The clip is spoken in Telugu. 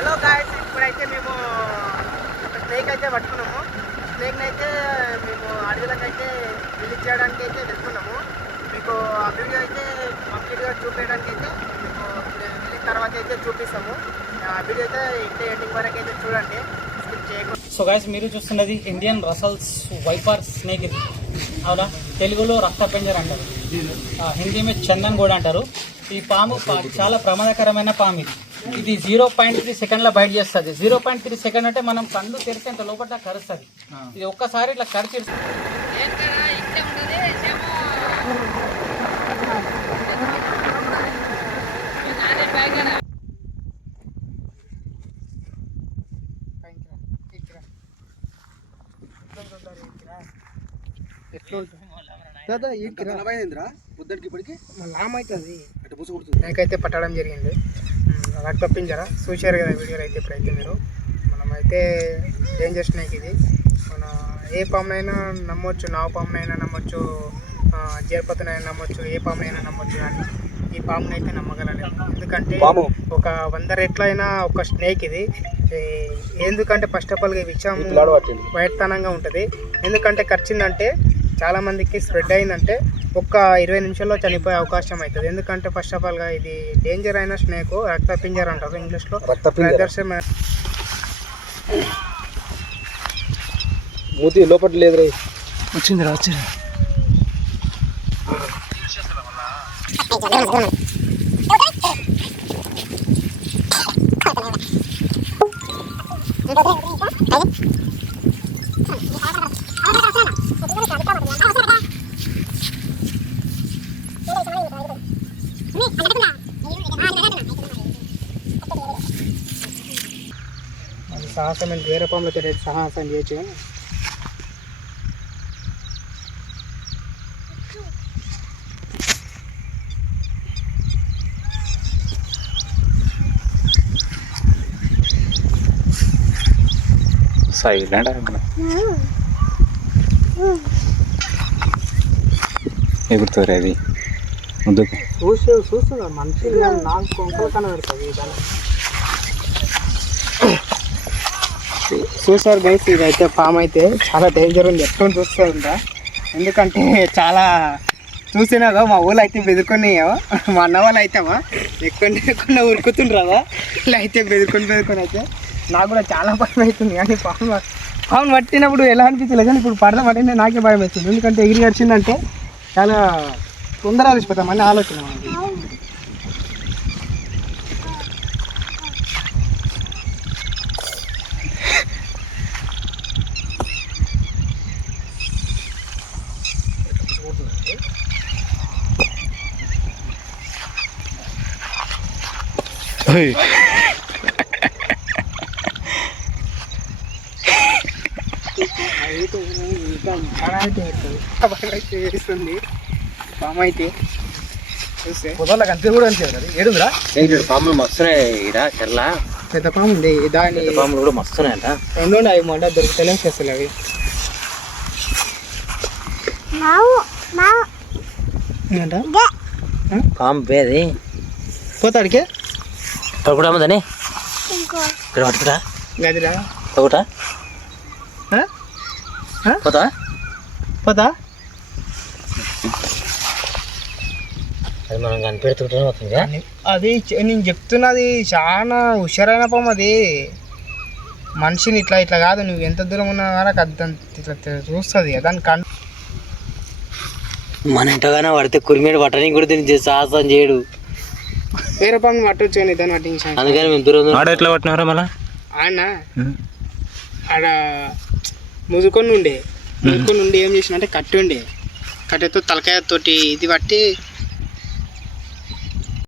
హలో గాయస్ ఇప్పుడైతే మేము స్నేక్ అయితే పట్టుకున్నాము. స్నేక్ని అయితే మేము అడవిలకైతే విజిట్ చేయడానికి అయితే వెళ్తున్నాము. మీకు ఆ వీడియో అయితే కంప్లీట్గా చూపించడానికి అయితే మీకు వెళ్ళిన తర్వాత అయితే చూపిస్తాము. ఆ వీడియో అయితే ఇంటి ఎండింగ్ వరకు అయితే చూడండి. సో గాయస్ మీరు చూస్తున్నది ఇండియన్ రసల్స్ వైపర్ స్నేక్ ఇది. అవునా? తెలుగులో రక్త పెంజర్ అంటారు. హిందీ మీద చందన్ కూడా అంటారు. ఈ పాము పా- చాలా ప్రమాదకరమైన పాము ఇది. ఇది జీరో పాయింట్ త్రీ సెకండ్లో బయట చేస్తుంది. జీరో పాయింట్ త్రీ సెకండ్ అంటే మనం కళ్ళు తెరిచేంత లోపల కరుస్తుంది. ఇది ఒక్కసారి ఇట్లా కరిచి అవుతుంది నాకైతే పట్టడం జరిగింది. తప్పించారా? చూశారు కదా వీడియోలో అయితే ఇప్పుడైతే మీరు. మనమైతే డేంజర్ స్నేక్ ఇది. మన ఏ పామునైనా నమ్మొచ్చు నావు పామునైనా నమ్మొచ్చు జేర్పతనైనా నమ్మొచ్చు ఏ పామునైనా నమ్మొచ్చు కానీ ఈ పామునైతే నమ్మగలను ఎందుకంటే ఒక వంద రెట్లైనా ఒక స్నేక్ ఇది. ఎందుకంటే ఫస్ట్ ఆఫ్ ఆల్ ఈ విషయం వైట్తనంగా ఉంటుంది. ఎందుకంటే ఖర్చిందంటే చాలా మందికి స్ప్రెడ్ అయిందంటే ఒక్క ఇరవై నిమిషాల్లో చనిపోయే అవకాశం అవుతుంది. ఎందుకంటే ఫస్ట్ ఆఫ్ ఆల్గా ఇది డేంజర్ అయిన స్నేక్ రక్త పింజర్ అంటారు ఇంగ్లీష్లో ప్రదర్శన. మూతి లోపల లేదు రే వచ్చిందిరా వచ్చింది సాహసం అంటే వేరే పాములో తెలియదు సాహసం చేయొచ్చు సైలెంట్ ఎగురుతుంది అది ముందుకు. చూసి చూస్తున్నా మనిషి నాకు కొంకలు కనబడుతుంది దాని చూసారు గైస్ ఇదైతే ఫామ్ అయితే చాలా డేంజర్ ఉంది. ఎక్కడ చూస్తూ ఉందా? ఎందుకంటే చాలా చూసినాగా మా ఊళ్ళో అయితే బెదుకున్నాయో మా అన్న వాళ్ళు అయితేమా ఎక్కువ ఎక్కడ ఉరుకుతుండ్రావా ఇలా అయితే బెదుకొని బెదుకొని అయితే నాకు కూడా చాలా భయం అవుతుంది. కానీ పాము పాము పట్టినప్పుడు ఎలా అనిపించలేదు కానీ ఇప్పుడు పడదాం అంటే నాకే భయం అవుతుంది ఎందుకంటే ఎగిరి గడిచిందంటే చాలా తొందర అలసిపోతాం అని ఆలోచన పాము అయితే చూస్తే కంటే కూడా అంతే కదా ఏడుందిరా? పాములు మస్తున్నాయి ఇరా పెద్ద పాము ఉంది. దాని పాములు కూడా మస్తున్నాయంట. రెండు అవి. మొండ దొరుకుతలే చేస్తలే అవి ఏంట పాము పేది పోతాడికే తొక్కుడా అమ్మదని ఇక్కడ పట్టుకురా. గదిరా? తొక్కుటా పోతా పోతా? అది మనం కనిపెడుతుంటే వస్తుందిగా అది నేను చెప్తున్నది చాలా హుషారైన పాము అది. మనిషిని ఇట్లా ఇట్లా కాదు నువ్వు ఎంత దూరం ఉన్నా అది దాన్ని ఇట్లా చూస్తుంది దాని కన్ మన ఇంటగానే పడితే కురిమేడు పట్టడానికి కూడా దీన్ని సాహసం చేయడు. వేరే పాము పట్టొచ్చు దాన్ని పట్టించాను. అందుకని మేము దూరం దూరం ఆడ ఎట్లా పట్టినారా మళ్ళా? ఆయన ఆడ ముదుకొని ఉండే. ముదుకొని ఉండి ఏం చేసిన అంటే కట్టి ఉండే. కట్టెతో తలకాయ తోటి ఇది పట్టి